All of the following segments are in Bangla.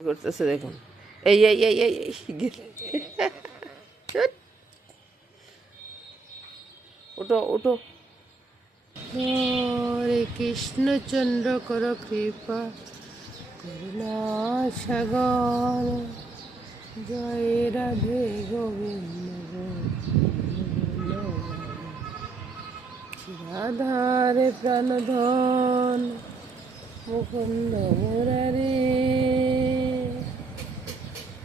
করতেছে দেখুন। এই এই এই এই এই গেলে ওটো ওটো। হরে কৃষ্ণচন্দ্র কর কৃপা করুণা সাগর, জয় রাধে গোবিন্দ রাধারে প্রাণধন মুকুন্দ মুরারি,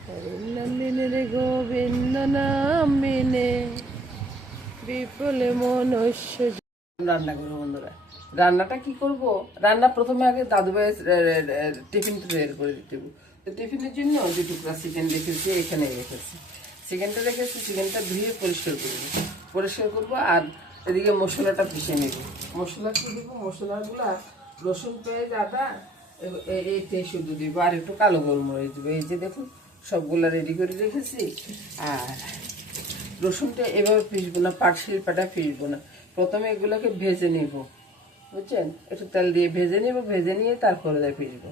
হরিনামিনে রে গোবিন্দ নামিনে বিপুলে মনুষ্য। রান্না করবো বন্ধুরা। রান্নাটা কি করব? রান্না প্রথমে আগে দাদু ভাইয়ের টিফিন তৈরি করে দিতে হবে। তো টিফিনের জন্য যে টুকরা চিকেন রেখেছি এখানে রেখেছি। চিকেনটা রেখেছি, চিকেনটা ধুয়ে পরিষ্কার করবো। আর এদিকে মশলাটা পিষে নেব। মশলা কি দেবো? মশলাগুলা রসুন, পেঁয়াজ, আদা এইটাই শুধু দিব, আর একটু কালো গোলমরিচ দেবো। এই যে দেখুন সবগুলা রেডি করে রেখেছি। আর রসুনটা এভাবে পিসবো না, পাটা পিসবো না। প্রথমে এগুলোকে ভেজে নিব, বুঝছেন? একটু তেল দিয়ে ভেজে নিব, ভেজে নিয়ে তারপরে পিসবো।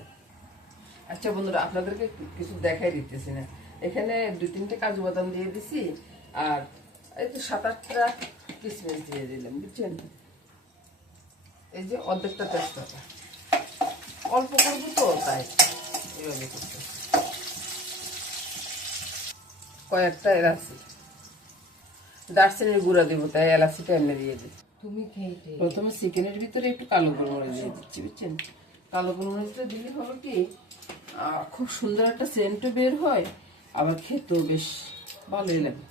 আচ্ছা বন্ধুরা, আপনাদেরকে কিছু দেখাই দিতেছি না। এখানে 2-3টে কাজু বাদাম দিয়ে দিছি, আর এই তো 7-8টা কিশমিশ দিয়ে দিলাম, বুঝছেন? এই যে অর্ধেকটা তেজপাতা, অল্প করবো তো তাই এভাবে করতে। কয়েকটা এলাচি, দারচিনির গুঁড়া দেবো, তাই এলাচিটা এমনি দিয়ে দিই। প্রথমে চিকেনের ভিতরে একটু কালো গোলমরিচ দিয়ে দিচ্ছি, বুঝছেন? কালো গোলমরিচটা দিলে হবে কি, খুব সুন্দর একটা সেন্টও বের হয়, আবার খেতেও বেশ ভালোই লাগে।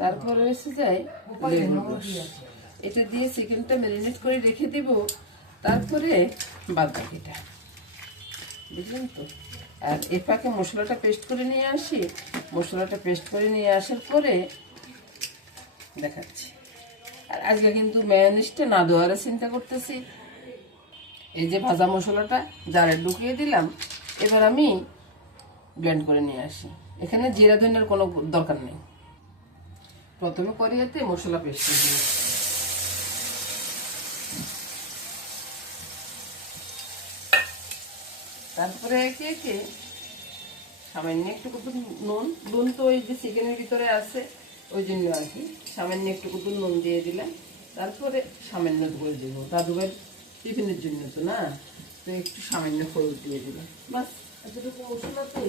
তারপরে এসে যায় লেবুর রস। এটা দিয়ে চিকেনটা ম্যারিনেট করে রেখে দিব, তারপরে বাদ বাকিটা, বুঝলেন তো? আর এ ফাঁকে মশলাটা পেস্ট করে নিয়ে আসি। মশলাটা পেস্ট করে নিয়ে আসার পরে দেখাচ্ছি। আর আজকে কিন্তু মেয়োনিজটা না দেওয়ার চিন্তা করতেছি। এই যে ভাজা মশলাটা জারে ঢুকিয়ে দিলাম, এবার আমি ব্লেন্ড করে নিয়ে আসি। এখানে জিরা ধনিয়ার কোনো দরকার নেই। প্রথমে কড়াইতে মশলা পেস্ট করে দিই, তারপরে একে একে সামান্য একটু নুন তো ওই যে চিকেনের ভিতরে আছে, ওই জন্য আর কি সামান্য একটু নুন দিয়ে দিলাম। তারপরে সামান্য হলুদ দেবো, দাদুভাইয়ের টিফিনের জন্য তো না, তো একটু সামান্য হলুদ দিয়ে দিলাম, বাস। এতটুকু মশলাতে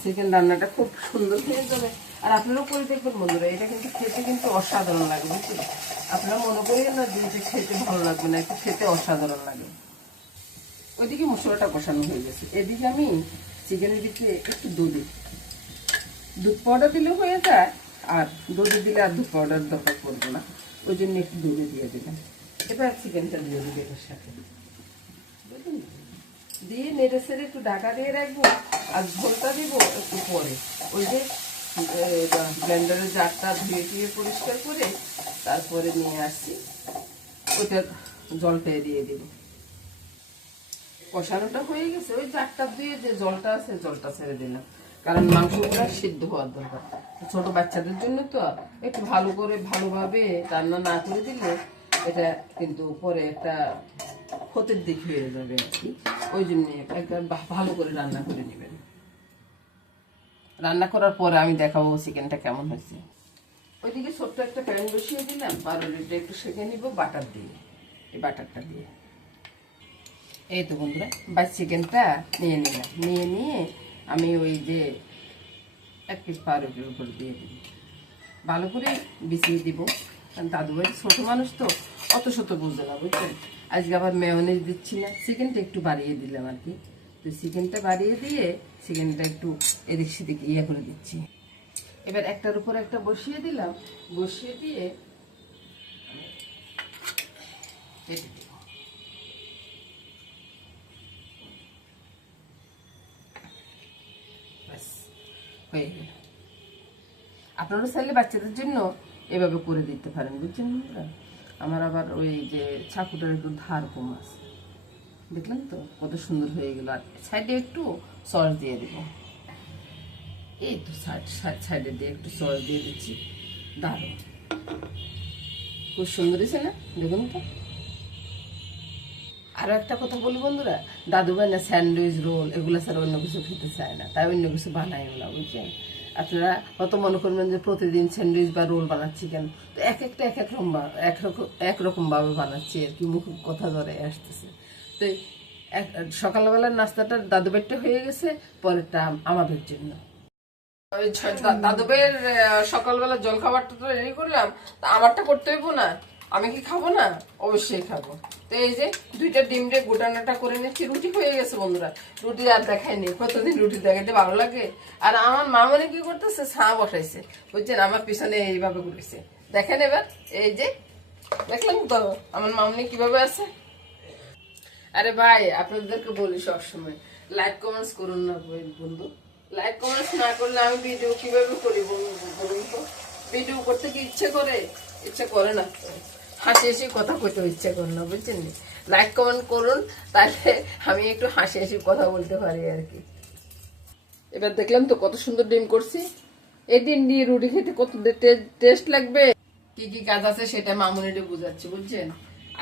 চিকেন রান্নাটা খুব সুন্দর হয়ে যাবে। আর আপনারাও করে দেখবেন বন্ধুরা, এটা কিন্তু খেতে কিন্তু অসাধারণ লাগে, বুঝছেন? আপনারা মনে করেন না যে এটা খেতে ভালো লাগবে না, একটু খেতে অসাধারণ লাগে। ওইদিকে মশলাটা কষানো হয়ে গেছে, এদিকে আমি চিকেনের ভিতরে একটু দুধ পাউডার দিলে হয়ে যায়। আর দুধে দিলে আর দুধ পাউডার দরকার পড়বে না, ওই জন্য একটু দুধে দিয়ে দিলাম। এবার চিকেনটা দিয়ে দিবে এটার সাথে, বুঝলেন? দিয়ে নেড়ে সেড়ে একটু ঢাকা দিয়ে রাখবো। আর ঝোলটা দিব একটু পরে, ওই যে ব্লেন্ডারের জারটা ধুয়ে পরিষ্কার করে তারপরে নিয়ে আসছি, ওইটা জলটা দিয়ে দিব। কষানোটা হয়ে গেছে, ওই জারটা দিয়ে যে জলটা আছে জলটা ছেড়ে দিলাম, কারণ মাংসগুলো সিদ্ধ হওয়ার দরকার। ছোট বাচ্চাদের জন্য তো একটু ভালো করে ভালোভাবে রান্না না করে দিলে এটা কিন্তু পরে একটা ক্ষতির দিক হয়ে যাবে আর কি। ওই জন্য একবার ভালো করে রান্না করে নেবেন। রান্না করার পরে আমি দেখাবো চিকেনটা কেমন হয়েছে। ওইদিকে ছোট্ট একটা প্যান বসিয়ে দিলাম, পাউরুটিটা একটু সেঁকে নিব বাটার দিয়ে, এই বাটারটা দিয়ে। এই তো বন্ধুরা, বাস চিকেনটা নিয়ে নিলাম, নিয়ে আমি ওই যে 1 পিস পাউরুটির উপর দিয়ে দিব, ভালো করে বিছিয়ে দিব। কারণ দাদুভাই ছোট মানুষ তো অত শত বুঝতে না, বুঝছেন? আজকে আবার মেয়োনিজ দিচ্ছি না, চিকেনটা একটু বাড়িয়ে দিলাম আর কি। তো চিকেনটা বাড়িয়ে দিয়ে চিকেনটা একটু এদিক সেদিক করে দিচ্ছি। এবার একটার উপর একটা বসিয়ে দিলাম, বসিয়ে দিয়ে কেটে দিব। হয়ে গেল। আপনারা চাইলে বাচ্চাদের জন্য এভাবে করে দিতে পারেন, বুঝছেন বন্ধুরা? আমার আবার ওই যে ছাকুটার একটু ধার কম আছে, দেখলেন তো কত সুন্দর হয়ে গেল। আর সাইডে একটু সস দিয়ে দেবো, এই তো সাইডে দিয়ে একটু সস দিয়ে দিচ্ছি। দারুণ, খুব সুন্দর হয়েছে না? দেখুন তো। আরো একটা কথা বলি বন্ধুরা, দাদু ভাই না স্যান্ডউইচ রোল এগুলো ছাড়া অন্য কিছু খেতে চায় না, তাই অন্য কিছু বানাই না, বুঝছেন। আপনারা কত মনে করবেন যে প্রতিদিন স্যান্ডউইচ বা রোল বানাচ্ছি কেন, তো এক একটা একরকম ভাবে বানাচ্ছি আর কি, মুখ কথা ধরে আসতেছে। তো সকালবেলার নাস্তাটা দাদু ভাইটা হয়ে গেছে, পরেরটা আমাদের জন্য। ওই দাদু ভাইয়ের সকালবেলা জল খাবারটা তো রেডি করলাম, তা আমারটা করতে হইব না, আমি কি খাবো না? অবশ্যই খাবো। তো এই যে 2টা ডিম রে গোটানাটা করে নিচ্ছি, রুটি হয়ে গেছে বন্ধুরা। রুটি আর দেখায়নি, কতদিন রুটি দেখাইতে ভালো লাগে। আর আমার মা মানে কি করতেছে, ছা বসাইছে, বুঝছেন, আমার পিছনে এইভাবে করেছে। দেখেন এবার, এই যে দেখলেন তো আমার মামনি কিভাবে আছে। আরে ভাই, আপনাদেরকে বলি সবসময় লাইক কমেন্টস করুন না বন্ধু। লাইক কমেন্টস না করলে আমি ভিডিও কিভাবে করি বলুন তো? ভিডিও করতে কি ইচ্ছে করে? ইচ্ছে করে না, হাসি হাসি কথা কইতে ইচ্ছে করে না, বুঝছেন। লাইক কমেন্ট করুন, তাহলে আমি একটু হাসি হাসি কথা বলতে পারি আর কি। এবার দেখলাম তো কত সুন্দর ডিম করছি। এই ডিম দিয়ে রুটি খেতে কত টেস্ট লাগবে। কি কি কাজ আছে সেটা মামুনিটা বুঝাচ্ছি, বুঝছেন।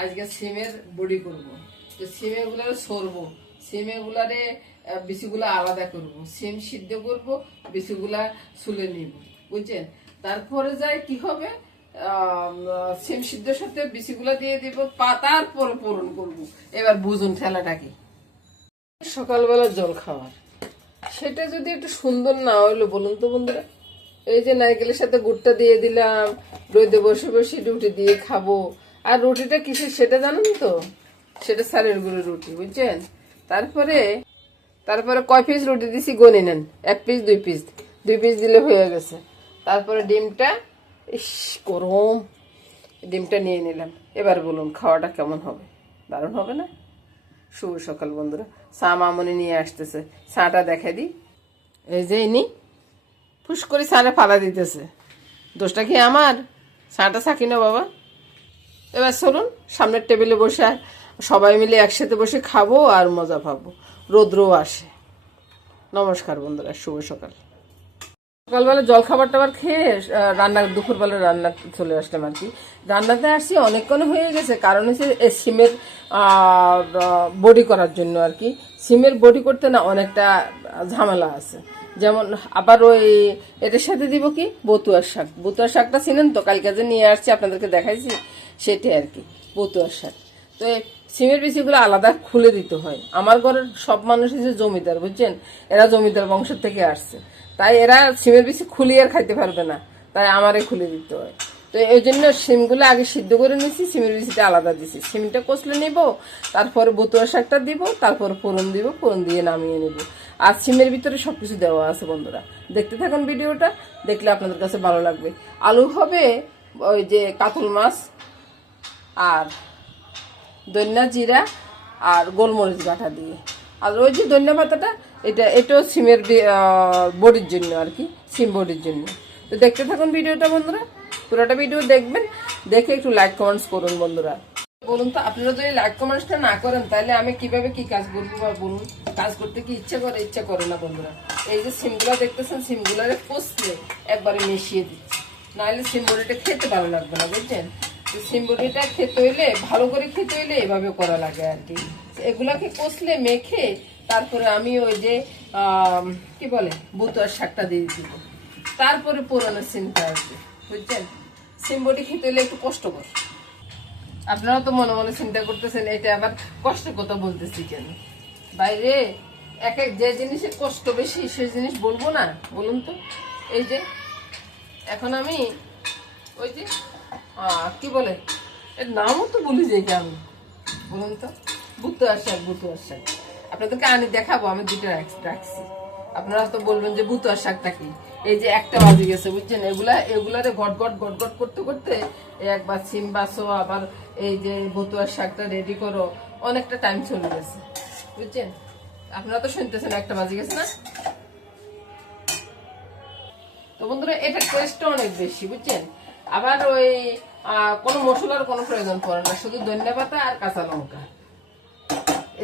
আজকে সিমের বড়ি করব, তো সিমে গুলারে সরবো, সিমে গুলারে বিচিগুলা আলাদা করব, সিম সিদ্ধ করব, বিচিগুলা ছুলে নিব, বুঝছেন। তারপরে যাই কি হবে, সিম সিদ্ধের সাথে বিচিগুলা দিয়ে দিব, পাতার পরে পূরণ করব। এবার বুঝুন ঠেলাটা কি। সকালবেলা জল খাওয়ার সেটা যদি একটু সুন্দর না হইলো বলুন তো বন্ধুরা। এই যে নারকেলের সাথে গুড়টা দিয়ে দিলাম, রোদে বসে বসে রুটি দিয়ে খাবো। আর রুটিটা কিসের সেটা জানেন তো, সেটা সারের গুঁড়োর রুটি, বুঝছেন। তারপরে কয় পিস রুটি দিছি গনে নেন, 1 পিস 2 পিস, 2 পিস দিলে হয়ে গেছে। তারপরে ডিমটা, ইস গরম, ডিমটা নিয়ে নিলাম। এবার বলুন খাওয়াটা কেমন হবে? দারুণ হবে না? শুভ সকাল বন্ধুরা। চা মামনি নিয়ে আসতেছে, চাটা দেখাই দিই। এই যে ইনি ফুস করে চাটা ফালা দিতেছে, দোষটা কি আমার? চাটা চাকি না বাবা। এবার চলুন সামনের টেবিলে বসে সবাই মিলে একসাথে বসে খাবো আর মজা পাবো, রৌদ্রও আসে। নমস্কার বন্ধুরা, শুভ সকাল। সকালবেলা জল খাবার টাবার খেয়ে দুপুরবেলা রান্না চলে আসলাম আর কি। রান্নাতে আসছি অনেকক্ষণ হয়ে গেছে, কারণ হচ্ছে সিমের বড়ি করার জন্য আর কি। সিমের বড়ি করতে না অনেকটা ঝামেলা আছে। যেমন আবার ওই এটার সাথে দিব কি, বতুয়ার শাক। বতুয়ার শাকটা চিনেন তো, কালকে যে নিয়ে আসছি আপনাদেরকে দেখাইছি, সেটাই আর কি বতুয়ার শাক। তো সিমের বিচিগুলো আলাদা খুলে দিতে হয়। আমার ঘরের সব মানুষ হচ্ছে জমিদার, বুঝছেন, এরা জমিদার বংশের থেকে আসছে, তাই এরা সিমের বিচি খুলিয়ে আর খাইতে পারবে না, তাই আমারে খুলে দিতে হয়। তো এই জন্য সিমগুলো আগে সিদ্ধ করে নিচ্ছি, সিমের বিচিটা আলাদা দিচ্ছি। সিমটা কষলে নিব, তারপরে বতুয়া শাকটা দিব, তারপর ফোড়ন দিব, ফোড়ন দিয়ে নামিয়ে নেব। আর সিমের ভিতরে সবকিছু দেওয়া আছে বন্ধুরা, দেখতে থাকুন ভিডিওটা, দেখলে আপনাদের কাছে ভালো লাগবে। আলু হবে ওই যে কাতল মাছ, আর ধনিয়া জিরা আর গোলমরিচ বাটা দিয়ে। আর ওই যে ধনিয়া পাতাটা, এটাও সিমের বড়ির জন্য আর কি, সিম বড়ির জন্য। তো দেখতে থাকুন ভিডিওটা বন্ধুরা, পুরোটা ভিডিও দেখবেন, দেখে একটু লাইক কমেন্টস করুন বন্ধুরা। বলুন তো, আপনারা যদি লাইক কমেন্টসটা না করেন তাহলে আমি কিভাবে কি কাজ করবো বা বলুন। কাজ করতে কি ইচ্ছা করে না বন্ধুরা। এই যে সিমগুলা দেখতেছেন, সিমগুলারে কষলে একবারে মিশিয়ে দিচ্ছি, নাহলে সিম বড়িটা খেতে ভালো লাগবে না, বুঝছেন। সিম বড়িটা খেতে হইলে, ভালো করে খেতে হইলে এভাবে করা লাগে আর কি। এগুলাকে কষলে মেখে তারপরে আমি ওই যে কি বলে বতুয়ার শাকটা দিয়ে দিব, তারপরে পুরানো সিমটা আসবে, বুঝছেন। সিম বড়ি খেতে হইলে একটু কষ্টকর। আপনারা তো মনে মনে চিন্তা করতেছেন এটা আবার কষ্ট কথা বলতেছি কেন। বাইরে এক যে জিনিসের কষ্ট বেশি সেই জিনিস বলবো না, বলুন তো। এই যে এখন আমি ওই যে কি বলে, এর নামও তো বলি যে আমি, বলুন তো, বতুয়ার শাক। আপনাদেরকে আনি দেখাবো, আমি 2টা রাখছি। আপনারা তো বলবেন যে বতুয়ার শাকটা কি। এই যে 1টা বাজে গেছে, বুঝছেন। এগুলারে ঘট করতে করতে একবার সিম বাছো, আবার এই যে বতুয়ার শাকটা রেডি করো, অনেকটা টাইম চলে গেছে, বুঝছেন। আপনারা তো শুনতেছেন 1টা বাজে গেছে না। তো বন্ধুরা, এটা টেস্টটা অনেক বেশি, বুঝছেন। আবার ওই কোনো মশলার কোনো প্রয়োজন পড়ে না, শুধু ধনিয়া পাতা আর কাঁচা লঙ্কা,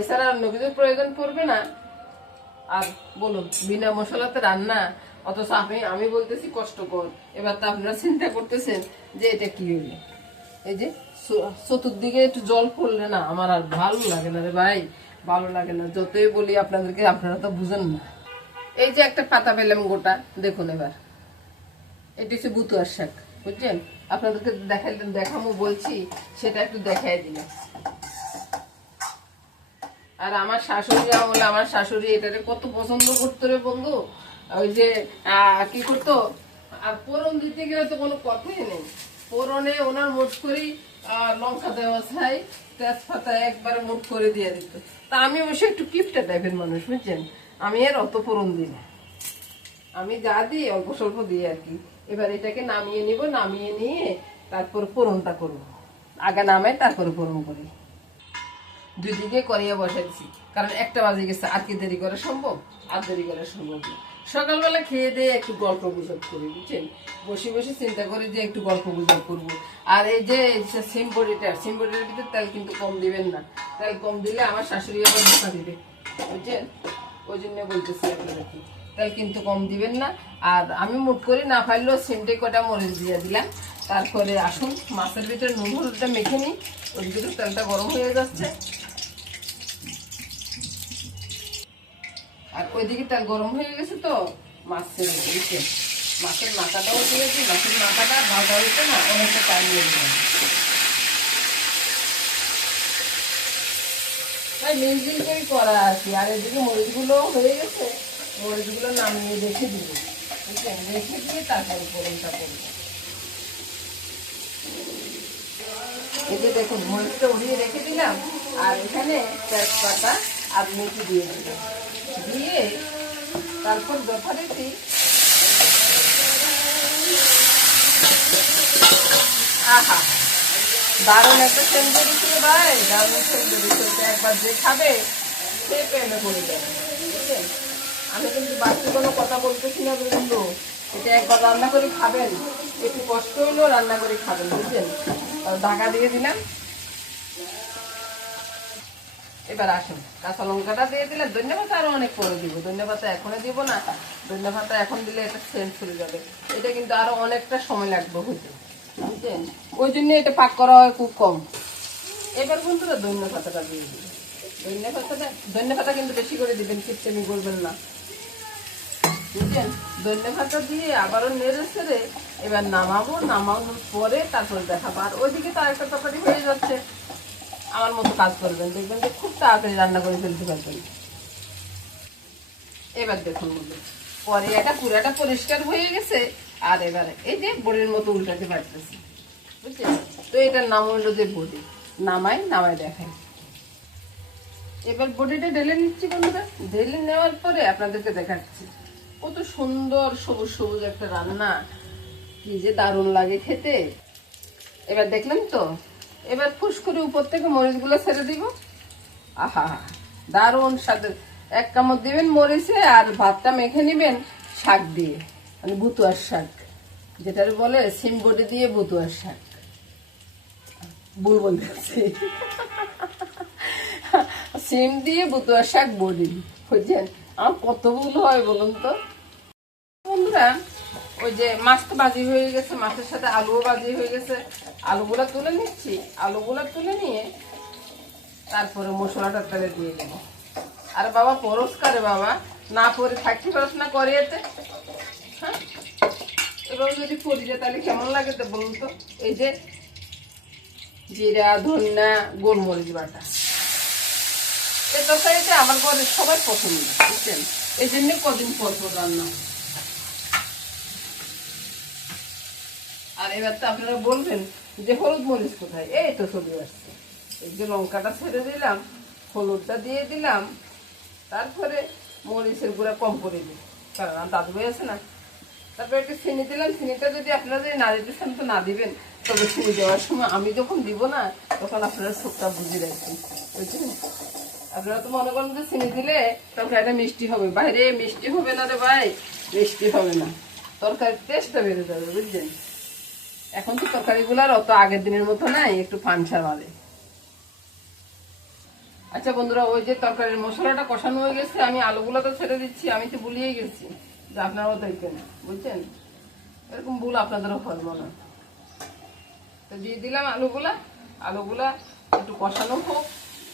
এছাড়া অন্য কিছুর প্রয়োজন পড়বে না। আর বলুন, বিনা মশলাতে রান্না, অথচ আমি বলতেছি কষ্টকর। এবার তো আপনারা চিন্তা করতেছেন যে এটা কি হইলো। এই যে চতুর্দিকে একটু জল পড়লে না আমার আর ভালো লাগে না রে ভাই, ভালো লাগে না। যতই বলি আপনাদেরকে, আপনারা তো বুঝেন না। এই যে একটা পাতা পেলাম গোটা, দেখুন এবার এটা হচ্ছে বুতুয়ার শাক, বুঝছেন? আপনাদেরকে দেখামো বলছি, সেটা একটু দেখাই দিলাম। আর আমার শাশুড়ি আমলে আমার শাশুড়ি এটারে কত পছন্দ করতো রে বন্ধু। ওই যে কি করতো, আর ফোড়ন দিতে গেলে তো কোনো কথাই নেই। ফোড়নে ওনার মোট করি লঙ্কা দেওয়া চাই, তেজপাতা একবারে মোট করে দিয়ে দিত। তা আমি অবশ্য একটু কিপটা টাইপের মানুষ, বুঝছেন? আমি আর অত ফোড়ন দিই না, আমি যা দিই অল্প স্বল্প দিই আর কি। এবার এটাকে নামিয়ে নিব, নামিয়ে নিয়ে তারপর ফোড়নটা করবো। আগে নামাই তারপরে ফোড়ন করি। দুই দিকে করিয়ে বসাইছি, কারণ 1টা বাজে গেছে, আর কি দেরি করা সম্ভব? আর দেরি করা সম্ভব না। সকালবেলা খেয়ে দিয়ে একটু গল্প গুজব করি, বুঝছেন? বসে বসে চিন্তা করি যে একটু গল্প গুজব করবো। আর এই যে সিম বড়িটার ভিতরে তেল কিন্তু কম দিবেন না, তেল কম দিলে আমার শাশুড়ি আবার ধোকা দিবে, বুঝছেন? ওই জন্য বলতেছি আপনাদেরকে, তেল কিন্তু কম দিবেন না। আর আমি মুট করি না পাইলেও সিমটে কটা মরিচ দিয়ে দিলাম। তারপরে আসুন মাছের ভিতরে নুন হলুদটা মেখে নিই। ওইদিকে তো তেলটা গরম হয়ে যাচ্ছে, আর ওইদিকে তেল গরম হয়ে গেছে তো মাছের দিকে মাছের মাথাটাও দিয়েছি। মাছের মাথাটা ভাজা হইতে না অনেকটা টাইম লেগে যাবে, তাই মিলজিল করে করা আর কি। আর এদিকে মরিচগুলো হয়ে গেছে, মরিচগুলো নামিয়ে রেখে দিব, বুঝছেন? রেখে দিয়ে তারপরে ফোড়নটা করবো। এই যে দেখুন মরিচটা উড়িয়ে রেখে দিলাম, আর এখানে তেজপাতা আর মেথি দিয়ে দিলাম, দিয়ে তারপর যথারীতি আহা দারুণ একটা সেন্ট বেরিয়েছিল ভাই, দারুণ সেন্ট বেরিয়েছিল। একবার যে খাবে সে প্রেমে পড়ে যাবে, বুঝলেন? আমি কিন্তু বাড়তি কোনো কথা বলতেছি না বন্ধু, এটা একবার রান্না করে খাবেন, একটু কষ্ট হইলেও রান্না করে খাবেন, বুঝলেন? ঢাকা দিয়ে দিলাম। এবার আসুন কাঁচা লঙ্কাটা দিয়ে দিলে, ধন্যবাদ আরো অনেক পরে দিব, ধন্যবাদ এখনই দিব না, ধন্যবাদ এখন দিলে এটা সেন্ট চলে যাবে। এটা কিন্তু আরো অনেকটা সময় লাগবে হইতে, বুঝছেন? ওই জন্য এটা পাক করা হয় খুব কম। এবার বন্ধুরা ধন্যবাদটা দিয়ে দিবেন, ধন্যবাদটা কিন্তু বেশি করে দিবেন, কিচ্ছেমি করবেন না, বুঝছেন? ধন্যবাদটা দিয়ে আবারও নেড়ে ছেড়ে এবার নামাবো। নামানোর পরে তারপর দেখাবো। আর ওইদিকে তো আরেকটা তরকারি হয়ে যাচ্ছে, আমার মতো কাজ করবেন, দেখবেন যে খুব তাড়াতাড়ি রান্না করে ফেলতে পারবেন। এবার দেখুন পরে এটা পুরাটা পরিষ্কার হয়ে গেছে। আর এবারে এই যে বড়ির মতো উল্টাতে পারতেছি, বুঝছেন? তো এটার নাম হলো যে বড়ি। নামাই দেখাই। এবার বড়িটা ঢেলে নিচ্ছি বন্ধুরা, ঢেলে নেওয়ার পরে আপনাদেরকে দেখাচ্ছি কত সুন্দর সবুজ সবুজ একটা রান্না, কি যে দারুণ লাগে খেতে। এবার দেখলেন তো, এবার ফুস করে উপর থেকে মরিচগুলো ছেড়ে দিব। আহা দারুণ স্বাদের। 1 কামড় দিবেন মরিচে, আর ভাতটা মেখে নিবেন শাক দিয়ে, মানে বুতুয়ার শাক, যেটার বলে সিম বড়ি দিয়ে বুতুয়ার শাক। ভুল বলতেছি, সিম দিয়ে বুতুয়ার শাক বড়ি, বুঝছেন? আমার কত ভুল হয় বলুন তো বন্ধুরা। ওই যে মাছ তো ভাজি হয়ে গেছে, মাছের সাথে আলুও ভাজি হয়ে গেছে। আলুগুলা তুলে নিচ্ছি, আলুগুলা তুলে নিয়ে তারপরে মশলাটা তেলে দিয়ে দেবো। আর বাবা পরস্কারে বাবা না পরে থাকতে পারস না করে এতে, হ্যাঁ? এবার যদি করি যায় তাহলে কেমন লাগে তো বলুন তো। এই যে জিরা, ধনিয়া, গোলমরিচ বাটা, এই তরকারিটা আমার ঘরে সবাই পছন্দ, বুঝছেন? এই জন্য কদিন পর পর রান্না। আর এবার তো আপনারা বলবেন যে হলুদ মরিচ কোথায়, এই তো চলে আসছে। এই যে লঙ্কাটা ছেড়ে দিলাম, হলুদটা দিয়ে দিলাম, তারপরে মরিচের গুঁড়া কম করে দিই, কারণ আমার দাদু ভাই আছে না। তারপরে একটু চিনি দিলাম, চিনিটা যদি আপনারা যদি না দিতে চান তো না দিবেন, তবে চিনি দেওয়ার সময় আমি যখন দিব না তখন আপনারা চোখটা বুঝিয়ে রাখবেন, বুঝছেন? আপনারা তো মনে করেন যে চিনি দিলে তরকারিটা মিষ্টি হবে, বাইরে মিষ্টি হবে না রে ভাই, মিষ্টি হবে না, তরকারির টেস্টটা বেড়ে যাবে, বুঝছেন? এখন তো তরকারিগুলার অত আগের দিনের মতো নাই, একটু ফানসা বাড়ে। আচ্ছা বন্ধুরা, ওই যে তরকারির মশলাটা কষানো হয়ে গেছে, আমি আলুগুলো তো ছেড়ে দিচ্ছি। আমি তো ভুলিয়ে গেছি যে আপনারাও দেখবেন, বুঝছেন? এরকম ভুল আপনাদেরও হয় মনে হয়। তো দিয়ে দিলাম আলুগুলা। আলুগুলা একটু কষানো হোক,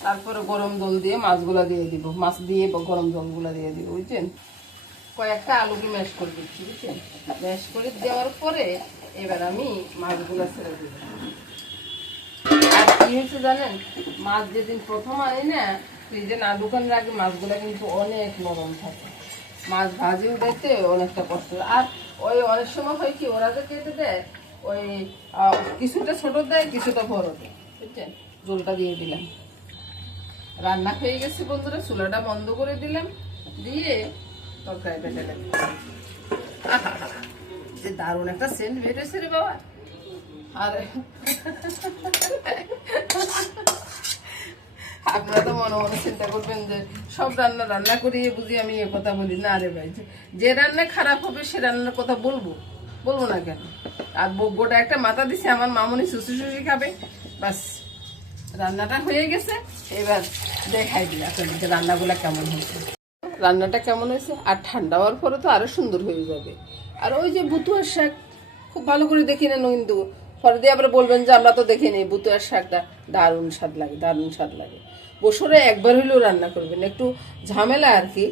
তারপরে গরম জল দিয়ে মাছগুলা দিয়ে দিব, মাছ দিয়ে গরম জলগুলা দিয়ে দিব, বুঝছেন। কয়েকটা আলুকে ম্যাশ করে দিচ্ছি, বুঝছেন। ম্যাশ করে দেওয়ার পরে এবার আমি মাছগুলা ছেড়ে দিব। আর কি হয়েছে জানেন, মাছ যেদিন প্রথম আনি না ফ্রিজে না ঢুকানোর আগে মাছগুলা কিন্তু অনেক নরম থাকে, মাছ ভাজি উঠাইতে অনেকটা কষ্ট। আর ওই অনেক সময় হয় কি, ওরা যে কেটে দেয় ওই কিছুটা ছোট দেয় কিছুটা বড় দেয়, বুঝছেন। জলটা দিয়ে দিলাম। রান্না হয়ে গেছে বন্ধুরা, চুলাটা বন্ধ করে দিলাম, দিয়ে তরকারিটা ঢেলে দিলাম। যে দারুণ একটা সেন্ট বেরোছে রে বাবা। আর আপনারা তো মনে মনে চিন্তা করবেন যে সব রান্না রান্না করিয়ে বুঝি আমি এ কথা বলি। না রে ভাই, যে রান্না খারাপ হবে সে রান্নার কথা বলবো, বলবো না কেন। আর গোটা একটা মাথা দিছে আমার মামনি, শুষি শুষি খাবে। বাস রান্নাটা হয়ে গেছে, এবার দেখাই দিই আপনাদের রান্নাগুলা কেমন হয়েছে। রান্নাটা কেমন হয়েছে, আর ঠান্ডা হওয়ার পরে তো আরো সুন্দর হয়ে যাবে। আর ওই যে বুতুয়ার শাক খুব ভালো করে দেখে নেন, কিন্তু পরে দিয়ে আবার বলবেন যে আমরা তো দেখে নিই। বুতুয়ার শাকটা দারুণ স্বাদ লাগে, দারুণ স্বাদ লাগে। বছরে একবার হলেও রান্না করবেন, একটু ঝামেলা আর কি,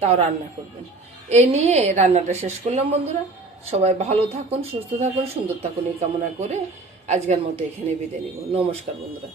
তাও রান্না করবেন। এই নিয়ে রান্নাটা শেষ করলাম বন্ধুরা। সবাই ভালো থাকুন, সুস্থ থাকুন, সুন্দর থাকুন এই কামনা করে আজকের মতো এখানে বিদায় নিব। নমস্কার বন্ধুরা।